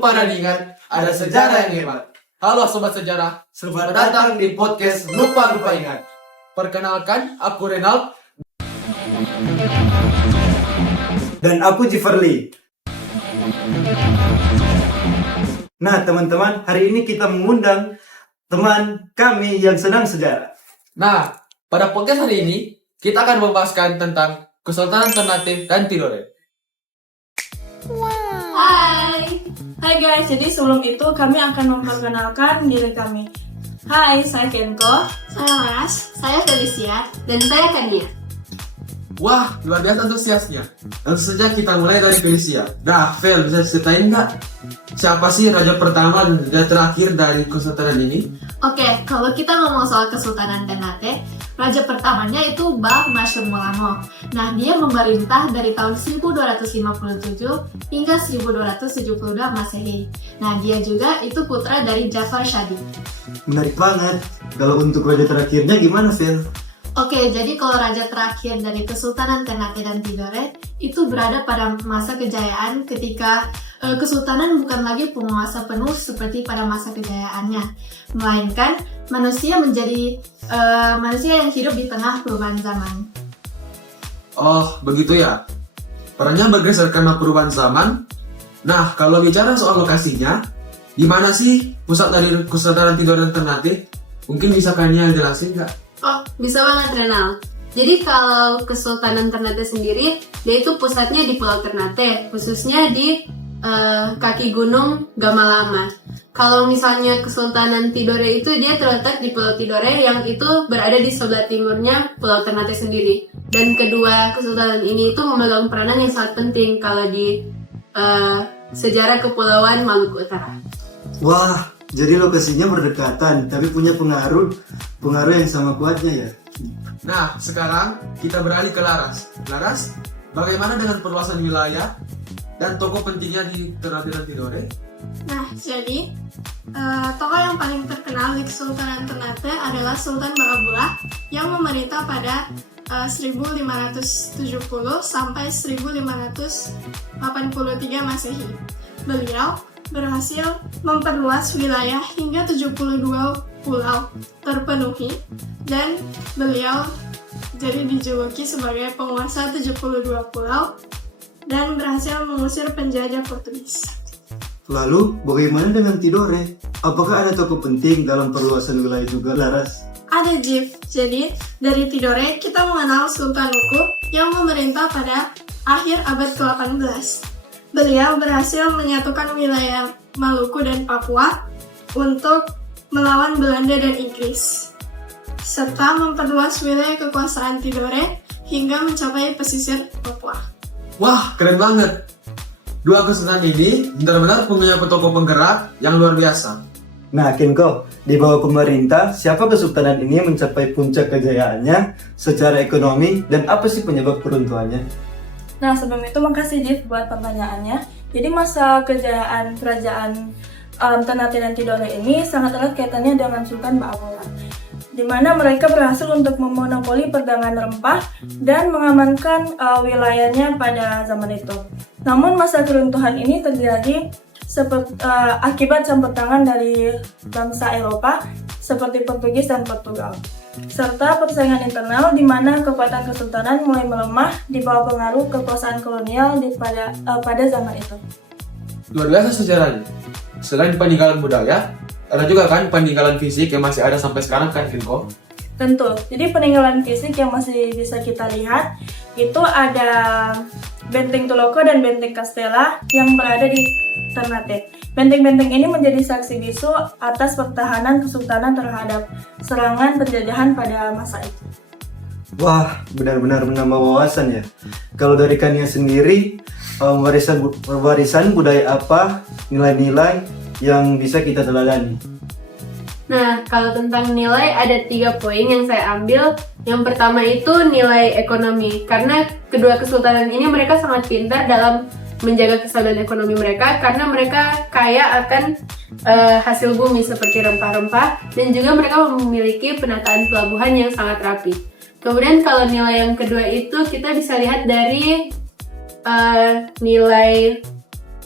lupa dan ingat, ada sejarah yang hebat. Halo Sobat Sejarah, selamat datang di podcast Lupa Lupa Ingat. Perkenalkan, aku Renald. Dan aku Jiverly. Nah teman-teman, hari ini kita mengundang teman kami yang senang sejarah. Nah, pada podcast hari ini, kita akan membahaskan tentang Kesultanan Ternate dan Tidore. Hai guys, jadi sebelum itu kami akan memperkenalkan diri kami. Hai, saya Kenko. Saya Laras, saya Felicia, dan saya Kania. Wah, luar biasa antusiasnya. Langsung saja kita mulai dari Felicia. Nah, Fel, bisa ceritain nggak? Siapa sih raja pertama dan raja terakhir dari Kesultanan ini? Oke, kalau kita ngomong soal Kesultanan Ternate, raja pertamanya itu Bah Masyur Mulamo. Nah, dia memerintah dari tahun 1257 hingga 1272 Masehi. Nah, dia juga itu putra dari Jafar Shadi. Menarik banget. Kalau untuk raja terakhirnya gimana, Phil? Oke, jadi kalau raja terakhir dari Kesultanan Ternate dan Tidore itu berada pada masa kejayaan ketika kesultanan bukan lagi penguasa penuh seperti pada masa kejayaannya, melainkan manusia menjadi manusia yang hidup di tengah perubahan zaman. Oh, begitu ya. Perannya bergeser karena perubahan zaman. Nah, kalau bicara soal lokasinya, di mana sih pusat dari Kesultanan Tidore dan Ternate? Mungkin bisa Kania jelasin nggak? Oh, bisa banget Renal. Jadi kalau Kesultanan Ternate sendiri, dia itu pusatnya di Pulau Ternate, khususnya di kaki gunung Gamalama. Kalau misalnya Kesultanan Tidore itu dia terletak di Pulau Tidore yang itu berada di sebelah timurnya Pulau Ternate sendiri. Dan kedua kesultanan ini itu memegang peranan yang sangat penting kalau di sejarah Kepulauan Maluku Utara. Wah, jadi lokasinya berdekatan, tapi punya pengaruh yang sama kuatnya ya. Nah, sekarang kita beralih ke Laras. Laras, bagaimana dengan perluasan wilayah dan tokoh pentingnya di Ternate dan Tidore? Nah, jadi tokoh yang paling terkenal di Kesultanan Ternate adalah Sultan Bahabullah yang memerintah pada 1570 sampai 1583 Masehi. Beliau berhasil memperluas wilayah hingga 72 pulau terpenuhi dan beliau jadi dijuluki sebagai penguasa 72 pulau dan berhasil mengusir penjajah Portugis. Lalu, bagaimana dengan Tidore? Apakah ada tokoh penting dalam perluasan wilayah juga, Laras? Ada Jif, jadi dari Tidore kita mengenal Sultan Nuku yang memerintah pada akhir abad ke-18. Beliau berhasil menyatukan wilayah Maluku dan Papua untuk melawan Belanda dan Inggris, serta memperluas wilayah kekuasaan Tidore hingga mencapai pesisir Papua. Wah, keren banget. Dua kesultanan ini benar-benar punya tokoh penggerak yang luar biasa. Nah, Kenko, di bawah pemerintah, siapa kesultanan ini mencapai puncak kejayaannya secara ekonomi dan apa sih penyebab keruntuhannya? Nah, sebelum itu makasih Jif buat pertanyaannya. Jadi masa kejayaan kerajaan Ternate dan Tidore ini sangat erat kaitannya dengan Sultan Bahabullah, di mana mereka berhasil untuk memonopoli perdagangan rempah dan mengamankan wilayahnya pada zaman itu. Namun masa keruntuhan ini terjadi akibat campur tangan dari bangsa Eropa seperti Portugis dan Portugal, serta persaingan internal di mana kekuatan kesultanan mulai melemah di bawah pengaruh kekuasaan kolonial pada zaman itu. Luar biasa sejarahnya. Selain peninggalan budaya, ada juga kan peninggalan fisik yang masih ada sampai sekarang kan, Kinko? Tentu. Jadi peninggalan fisik yang masih bisa kita lihat itu ada Benteng Tuloko dan Benteng Castella yang berada di Ternate. Benteng-benteng ini menjadi saksi bisu atas pertahanan kesultanan terhadap serangan penjajahan pada masa itu. Wah, benar-benar menambah wawasan ya. Kalau dari Kania sendiri, warisan budaya apa, nilai-nilai yang bisa kita teladani? Nah, kalau tentang nilai ada 3 poin yang saya ambil. Yang pertama itu nilai ekonomi, karena kedua kesultanan ini mereka sangat pintar dalam menjaga kestabilan ekonomi mereka karena mereka kaya akan hasil bumi seperti rempah-rempah dan juga mereka memiliki penataan pelabuhan yang sangat rapi. Kemudian kalau nilai yang kedua itu kita bisa lihat dari nilai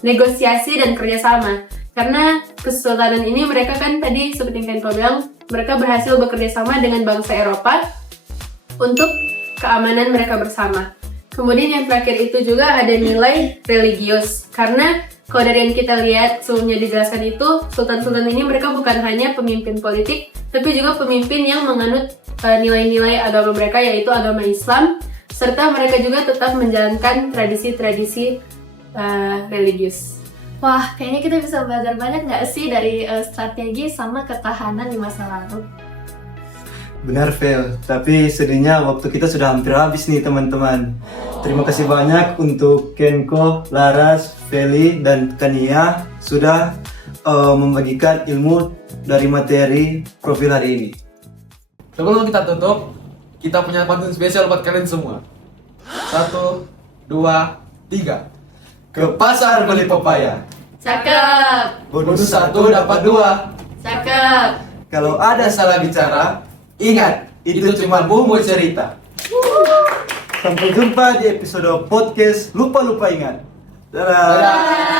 negosiasi dan kerjasama. Karena kesultanan ini mereka kan tadi seperti yang Kenko bilang, mereka berhasil bekerja sama dengan bangsa Eropa untuk keamanan mereka bersama. Kemudian yang terakhir itu juga ada nilai religius. Karena kalau dari yang kita lihat sebelumnya dijelaskan itu, sultan-sultan ini mereka bukan hanya pemimpin politik, tapi juga pemimpin yang menganut nilai-nilai agama mereka, yaitu agama Islam, serta mereka juga tetap menjalankan tradisi-tradisi religius. Wah, kayaknya kita bisa belajar banyak nggak sih dari strategi sama ketahanan di masa lalu? Benar, Vel. Tapi sedihnya waktu kita sudah hampir habis nih, teman-teman. Terima kasih banyak untuk Kenko, Laras, Feli, dan Kania sudah membagikan ilmu dari materi profil hari ini. Sebelum kita tutup, kita punya pantun spesial buat kalian semua. 1, 2, 3. Ke pasar beli pepaya. Cakep! Bonus 1 dapat 2. Cakep! Kalau ada salah bicara, ingat, itu cuma bumbu cerita. Sampai jumpa di episode podcast Lupa-Lupa Ingat. Dadah! Dadah!